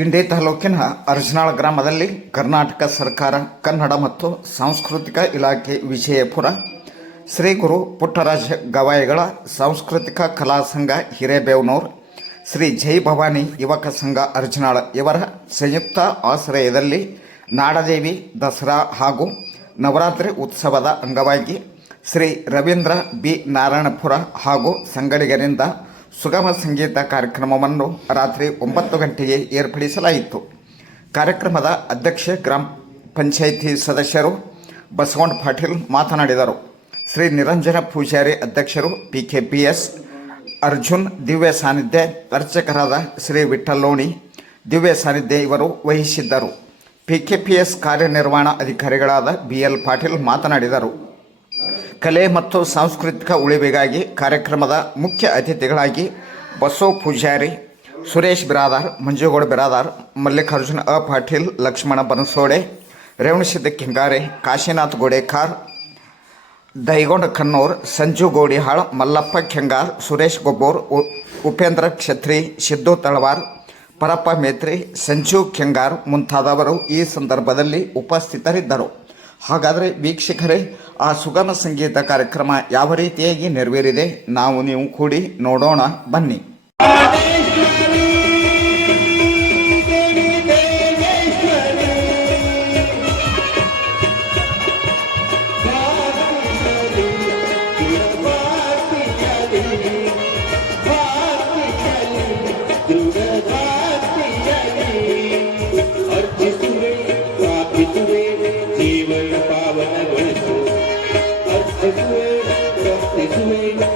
ಇಂಡಿ ತಾಲೂಕಿನ ಅರ್ಜನಾಳ್ ಗ್ರಾಮದಲ್ಲಿ ಕರ್ನಾಟಕ ಸರ್ಕಾರ, ಕನ್ನಡ ಮತ್ತು ಸಾಂಸ್ಕೃತಿಕ ಇಲಾಖೆ ವಿಜಯಪುರ, ಶ್ರೀ ಗುರು ಪುಟ್ಟರಾಜ ಗವಾಯಿಗಳ ಸಾಂಸ್ಕೃತಿಕ ಕಲಾ ಸಂಘ ಹಿರೇಬೇವನೂರ್, ಶ್ರೀ ಜೈ ಭವಾನಿ ಯುವಕ ಸಂಘ ಅರ್ಜನಾಳ್ ಇವರ ಸಂಯುಕ್ತ ಆಶ್ರಯದಲ್ಲಿ ನಾಡದೇವಿ ದಸರಾ ಹಾಗೂ ನವರಾತ್ರಿ ಉತ್ಸವದ ಅಂಗವಾಗಿ ಶ್ರೀ ರವೀಂದ್ರ ಬಿ ನಾರಾಯಣಪುರ ಹಾಗೂ ಸಂಗಡಿಗರಿಂದ ಸುಗಮ ಸಂಗೀತ ಕಾರ್ಯಕ್ರಮವನ್ನು ರಾತ್ರಿ ಒಂಬತ್ತು ಗಂಟೆಗೆ ಏರ್ಪಡಿಸಲಾಯಿತು. ಕಾರ್ಯಕ್ರಮದ ಅಧ್ಯಕ್ಷೆ ಗ್ರಾಮ ಪಂಚಾಯಿತಿ ಸದಸ್ಯರು ಬಸವಣ್ಣ ಪಾಟೀಲ್ ಮಾತನಾಡಿದರು. ಶ್ರೀ ನಿರಂಜನ ಪೂಜಾರಿ ಅಧ್ಯಕ್ಷರು P K P S Arjun ದಿವ್ಯ ಸಾನ್ನಿಧ್ಯ ಅರ್ಚಕರಾದ ಶ್ರೀ ವಿಠ್ಠಲೋಣಿ ದಿವ್ಯ ಸಾನ್ನಿಧ್ಯ ಇವರು ವಹಿಸಿದ್ದರು. ಪಿ ಕೆ ಪಿ ಎಸ್ ಕಾರ್ಯನಿರ್ವಹಣಾ ಅಧಿಕಾರಿಗಳಾದ ಬಿ ಎಲ್ ಪಾಟೀಲ್ ಮಾತನಾಡಿದರು. ಕಲೆ ಮತ್ತು ಸಾಂಸ್ಕೃತಿಕ ಉಳಿವಿಗಾಗಿ ಕಾರ್ಯಕ್ರಮದ ಮುಖ್ಯ ಅತಿಥಿಗಳಾಗಿ ಬಸವ ಪೂಜಾರಿ, ಸುರೇಶ್ ಬಿರಾದಾರ್, ಮಂಜುಗೌಡ ಬಿರಾದಾರ್, ಮಲ್ಲಿಕಾರ್ಜುನ ಅ ಪಾಟೀಲ್, ಲಕ್ಷ್ಮಣ ಬನಸೋಡೆ, ರೇವಣಸಿದ್ದ ಕೆಂಗಾರೆ, ಕಾಶಿನಾಥ್ ಗೋಡೇಕಾರ್ ದೈಗೊಂಡ ಖನ್ನೂರ್ ಸಂಜು ಗೋಡಿಹಾಳ್, ಮಲ್ಲಪ್ಪ ಕೆಂಗಾರ್, ಸುರೇಶ್ ಗೊಬ್ಬೂರ್ ಉಪೇಂದ್ರ ಕ್ಷತ್ರಿ, ಸಿದ್ದು ತಳವಾರ್, ಪರಪ್ಪ ಮೇತ್ರಿ, ಸಂಜು ಕೆಂಗಾರ್ ಮುಂತಾದವರು ಈ ಸಂದರ್ಭದಲ್ಲಿ ಉಪಸ್ಥಿತರಿದ್ದರು. ಹಾಗಾದರೆ ವೀಕ್ಷಕರೇ ಆ ಸುಗಮ ಸಂಗೀತ ಕಾರ್ಯಕ್ರಮ ಯಾವ ರೀತಿಯಾಗಿ ನೆರವೇರಿದೆ? ನಾವು ನೀವು ಕೂಡಿ ನೋಡೋಣ ಬನ್ನಿ. It's me, it's me.